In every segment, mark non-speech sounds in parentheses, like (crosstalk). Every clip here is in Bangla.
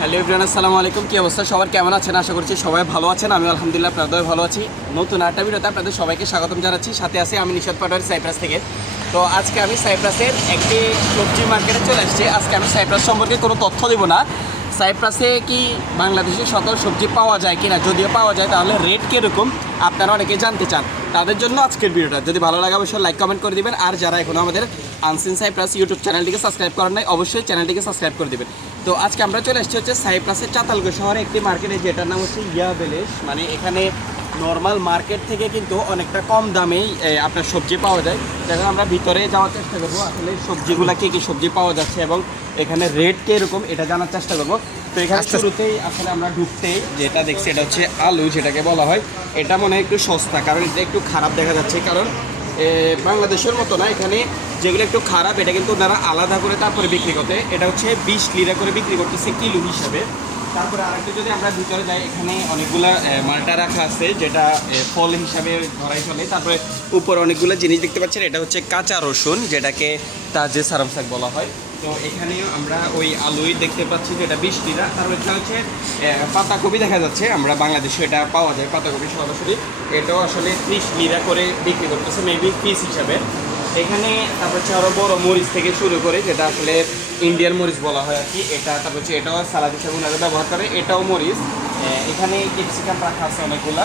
হ্যালো ইব্রান আসসালামু আলাইকুম। কি অবস্থা? সবার কেমন আছেন? আশা করছি সবাই ভালো আছেন। আমি আলহামদুলিল্লাহ আপনাদের ভালো আছি। নতুন আরেকটা ভিডিওতে আপনাদের সবাইকে স্বাগতম জানাচ্ছি। সাথে আছে আমি নিশাদ পাটোয়ারি সাইপ্রাস থেকে। তো আজকে আমি সাইপ্রাসের একটি সবজি মার্কেটে চলে এসেছি। আজকে আমি সাইপ্রাস সম্পর্কে কোনো তথ্য দেবো না। সাইপ্রাসে কি বাংলাদেশের সকল সবজি পাওয়া যায় কিনা? যদিও পাওয়া যায়, তাহলে রেট কীরকম? আপনারা অনেকে জানতে চান। তাদের জন্য আজকের ভিডিওটা। যদি ভালো লাগে, অবশ্যই লাইক কমেন্ট করে দিবেন। আর যারা এখনও আমাদের আনসিন সাইপ্রাস ইউটিউব চ্যানেলটিকে সাবস্ক্রাইব করেন নাই, অবশ্যই চ্যানেলটিকে সাবস্ক্রাইব করে দিবেন। তো আজকে আমরা চলে এসেছি হচ্ছে সাইপ্রাসের চাতালগো শহরে একটি মার্কেটে যেটার নাম হচ্ছে ইয়া বেলেশ মানে এখানে নর্মাল মার্কেট থেকে কিন্তু অনেকটা কম দামেই আপনার সবজি পাওয়া যায়। দেখুন আমরা ভিতরে যাওয়ার চেষ্টা করব। আসলে সবজিগুলা কী কী সবজি পাওয়া যাচ্ছে এবং এখানে রেট কীরকম, এটা জানার চেষ্টা করব। তো এখানে শুরুতেই আসলে আমরা ঢুকতেই যেটা দেখছি এটা হচ্ছে আলু যেটাকে বলা হয়। এটা মনে হয় একটু সস্তা কারণ এটা একটু খারাপ দেখা যাচ্ছে কারণ বাংলাদেশের মতো না এখানে যেগুলো একটু খারাপ এটা কিন্তু ওনারা আলাদা করে তারপরে বিক্রি করতে। এটা হচ্ছে বিশ লিরা করে বিক্রি করতেছে কিলো হিসাবে। তারপরে আরেকটু যদি আমরা ভিতরে যাই, এখানে অনেকগুলো মালটা রাখা আছে, যেটা ফল হিসাবে ধরাই চলে। তারপরে উপরে অনেকগুলো জিনিস দেখতে পাচ্ছেন, এটা হচ্ছে কাঁচা রসুন, যেটাকে তাজে সারাম শাক বলা হয়। তো এখানেও আমরা ওই আলুই দেখতে পাচ্ছি, যেটা বিশ লিরা তারপর এটা হচ্ছে পাতাকপি দেখা যাচ্ছে, আমরা বাংলাদেশে এটা পাওয়া যায়, পাতাকপি সরাসরি। এটাও আসলে ত্রিশ লিরা করে বিক্রি করতেছে মেবি পিস হিসাবে। এখানে তারপর হচ্ছে আরও বড় মরিচ থেকে শুরু করে, যেটা আসলে ইন্ডিয়ান মরিচ বলা হয় আর কি। এটা, তারপর হচ্ছে এটাও সালাদ হিসাবে ওনারা ব্যবহার করে, এটাও মরিচ। এখানে ক্যাপসিকাম রাখা আছে অনেকগুলা।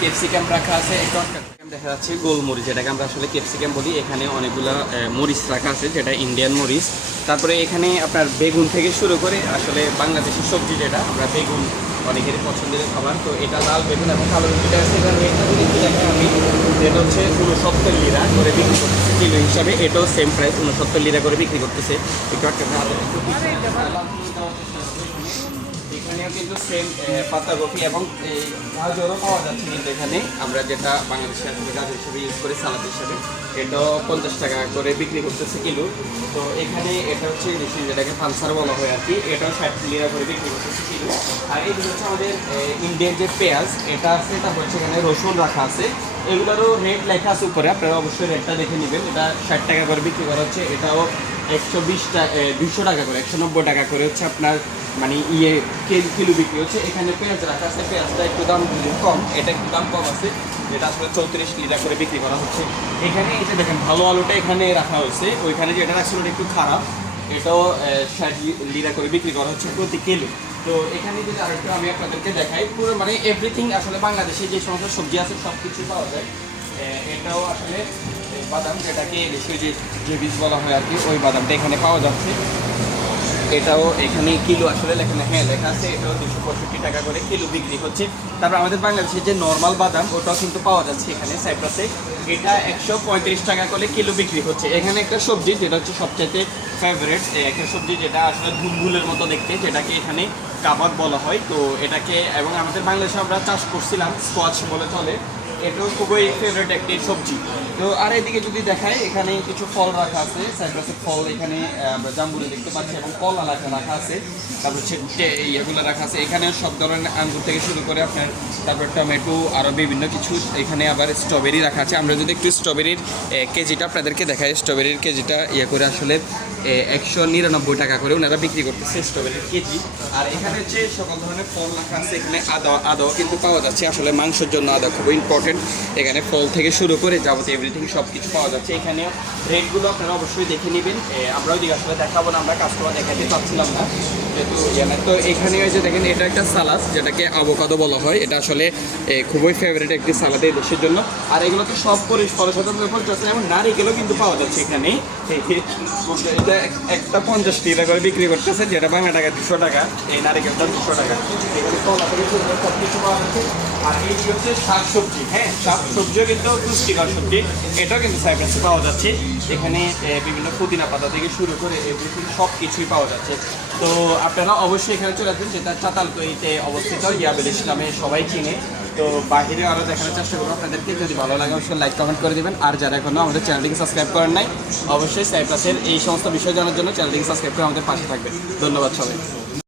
ক্যাপসিকাম রাখা আছে একটা দেখা যাচ্ছে, গোলমরিচ। যেটাকে আমরা আসলে ক্যাপসিকাম বলি। এখানে অনেকগুলো মরিচ রাখা আছে, যেটা ইন্ডিয়ান মরিচ। তারপরে এখানে আপনার বেগুন থেকে শুরু করে আসলে বাংলাদেশের সবজি যেটা, আমরা বেগুন অনেকেরই পছন্দের খাবার, তো এটা লাল বেগুন এবং কালো বেগুনটা আছে। এটা যদি দেখেন আমি এটা হচ্ছে উনসত্তর লিরা করে বিক্রি করতেছে। কিলো হিসাবে এটাও সেম প্রাইস উনসত্তর লিরা করে বিক্রি করতেছে। একটু একটু এখানেও কিন্তু সেম পাতাকপি এবং গাজরও পাওয়া যাচ্ছে কিন্তু এখানে। আমরা যেটা বাংলাদেশে আসলে গাজর হিসেবে ইউজ করি সালাদ হিসেবে। এটাও পঞ্চাশ টাকা করে বিক্রি করতেছে কিলো। তো এখানে এটা হচ্ছে দেশি, যেটাকে পালসার বলা হয় আর কি, এটাও ষাট লিরা করে বিক্রি করতেছে কিলো। আর এই হচ্ছে আমাদের ইন্ডিয়ান যে পেঁয়াজ, এটা আছে, তারপর হচ্ছে এখানে রসুন রাখা আছে। এগুলোরও রেট লেখা আছে উপরে, আপনারা অবশ্যই রেটটা দেখে নেবেন। এটা ষাট টাকা করে বিক্রি করা হচ্ছে, এটাও একশো বিশ টাকা দুশো টাকা করে, একশো নব্বই টাকা করে হচ্ছে আপনার মানে ইয়ে কেজি কিলো বিক্রি হচ্ছে। এখানে পেঁয়াজ রাখা আছে, পেঁয়াজটা একটু দাম কম, এটা একটু দাম কম আছে, যেটা আসলে চৌত্রিশ লিটার করে বিক্রি করা হচ্ছে। এখানে যে দেখেন, ভালো আলুটা এখানে রাখা হয়েছে। ওইখানে যেটা রাখছিল ওটা একটু খারাপ। এটাও ষাট লিরা করে বিক্রি করা হচ্ছে প্রতি কিলো। তো এখানে যদি আরেকটু আমি আপনাদেরকে দেখাই, পুরো মানে এভরিথিং আসলে বাংলাদেশে যে সমস্ত সবজি আছে সব কিছু পাওয়া যায়। এটাও আসলে বাদাম যেটাকে দেশীয় যে বীজ বলা হয় আর কি, ওই বাদামটা এখানে পাওয়া যাচ্ছে। এটাও এখানে কিলো আসলে লেখা হ্যাঁ লেখা আছে, এটাও দুশো পঁয়ষট্টি টাকা করে কিলো বিক্রি হচ্ছে। তারপর আমাদের বাংলাদেশে যে নর্মাল বাদাম, ওটাও কিন্তু পাওয়া যাচ্ছে এখানে সাইপ্রাসে এটা একশো পঁয়ত্রিশ টাকা করে কিলো বিক্রি হচ্ছে। এখানে একটা সবজি, যেটা হচ্ছে সবচাইতে ফেভারিট একটা সবজি যেটা আসলে ধুলভুলের মতো দেখতে, যেটাকে এখানে কাবাব বলা হয়। তো এটাকে এবং আমাদের বাংলাদেশে আমরা চাষ করছিলাম স্কোয়াচ বলে চলে। এটাও খুবই ফেভারিট একটি সবজি। তো আর এদিকে যদি দেখায় এখানে কিছু ফল রাখা আছে, সাইপ্রাসের ফল এখানে জাম্বুরি দেখতে পাচ্ছি এবং কলা রাখা রাখা আছে, তারপর হচ্ছে ইয়েগুলো রাখা আছে। এখানে সব ধরনের আঙ্গুর থেকে শুরু করে আপনার, তারপর টমেটো আরও বিভিন্ন কিছু, এখানে আবার স্ট্রবেরি রাখা আছে। আমরা যদি একটু স্ট্রবেরির কেজিটা আপনাদেরকে দেখাই স্ট্রবেরির কেজিটা ইয়ে করে আসলে একশো নিরানব্বই টাকা করে ওনারা বিক্রি করতেছে স্ট্রবেরির কেজি। আর এখানে হচ্ছে সকল ধরনের ফল রাখা আছে, এখানে আদা, আদাও কিন্তু পাওয়া যাচ্ছে। আসলে মাংসের জন্য আদা খুবই ইম্পর্টেন্ট এখানে ফল থেকে শুরু করে যাবতীয় এভরিথিং সব কিছু পাওয়া যাচ্ছে। এখানে রেটগুলো আপনারা অবশ্যই দেখে নেবেন। আমরাও আমরা ওইদিকে আসলে দেখাবো না, আমরা কাস্টমার দেখাতে পারছিলাম না। তো এখানে যে দেখেন, এটা একটা সালাদ, যেটাকে আবোকাদো বলা হয়। এটা আসলে খুবই ফেভারিট একটি সালাদ এই দেশের জন্য। আর এগুলো তো সব পরিশ ফলসাধারণ পরিচর্যা এবং নারিকেলও কিন্তু পাওয়া যাচ্ছে এখানে। (laughs) এটা একটা পঞ্চাশ টাকা করে বিক্রি করতেছে, যেটা বাংলা টাকা দুশো টাকা। এই নারিকেলটা দুশো টাকা। এখানে কলা থেকে সব কিছু পাওয়া যাচ্ছে। আর এই হচ্ছে শাক সবজি হ্যাঁ শাক সবজিও কিন্তু পুষ্টিকর সবজি। এটাও কিন্তু সাইপ্রাসে পাওয়া যাচ্ছে। এখানে বিভিন্ন পুদিনা পাতা থেকে শুরু করে এভরিথিং সব কিছুই পাওয়া যাচ্ছে। তো আপনারা অবশ্যই এখানে চলে আসবেন, যেটা চাতালকইতে অবস্থিত ইয়াবেল ইসলামে সবাই চিনে। তো বাহিরে আরও দেখানোর চেষ্টা করব আপনাদেরকে। যদি ভালো লাগে অবশ্যই লাইক কমেন্ট করে দেবেন। আর যারা এখনও আমাদের চ্যানেলটিকে সাবস্ক্রাইব করেন নাই, অবশ্যই সাইপ্রাসের এই সমস্ত বিষয় জানার জন্য চ্যানেলটিকে সাবস্ক্রাইব করে আমাদের পাশে থাকবেন। ধন্যবাদ সবাই